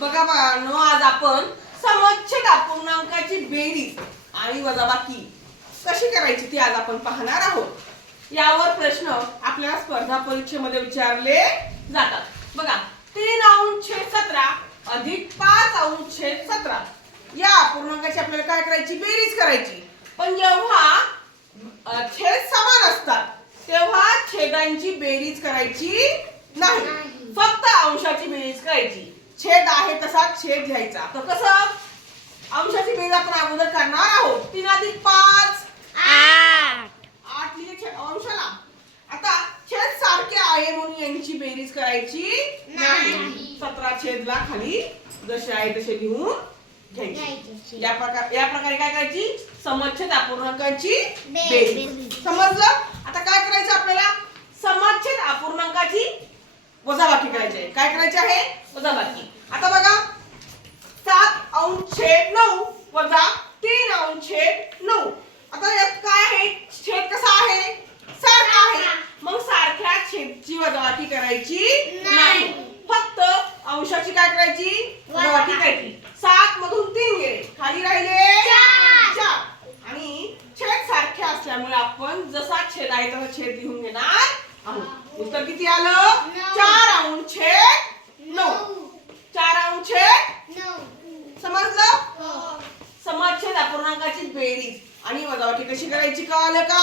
बघा बाळांनो, आज आपण समच्छेद अपूर्णांकाची बेरीज आणि वजाबाकी कशी करायची ती आज आपण पाहणार आहोत। यावर प्रश्न आपल्याला स्पर्धा परीक्षेमध्ये विचारले जातात। बघा, 3 अंश छेद 17 अधिक 5 अंश छेद 17 या अपूर्णांकाची आपल्याला काय करायची, बेरीज करायची। पण जेव्हा छेद समान असतात तेव्हा छेदांची बेरीज करायची नाही, फक्त अंशाची बेरीज करायची। छेद आहे तसा छेद घ्यायचा। तर कसं, अंशाची बेरीज आपण अगोदर करणार आहोत। 3 अधिक 5 8 लिहिले अंशाला। आता छेद सारखे आहे म्हणून यांची बेरीज करायची नाही। 17 छेदला खाली जसे आहे तसे लिहून घ्यायची। या प्रकारे काय करायची, समच्छेद अपूर्णांकाची बेरीज। समजलं? आता काय करायचं आपल्याला, समच्छेद अपूर्णांकाची वजाबाकी करायची आहे। काय करायची आहे, वजाबाकी। आता बघा, 7 अंश छेद 9 वजा 3 अंश छेद 9। आता यात काय आहे, छेद कसा आहे, सारखा आहे, मग सारख्या छेदची वजाबाकी करायची नाही, फक्त अंशाची काय करायची, वजाबाकी करायची। 7 मधून 3 गेले, खाली राहिले 4 आणि छेद सारखे असल्यामुळे आपण जसा छेद आहे तसा छेद लिहून घेणार आहोत। उत्तर किती आलं, 4 अंश छेद 9। 4 अंश छेद 9। समजलं? समच्छेद अपूर्णांकाची बेरीज आणि वजाबाकी कशी करायची, कळालं का?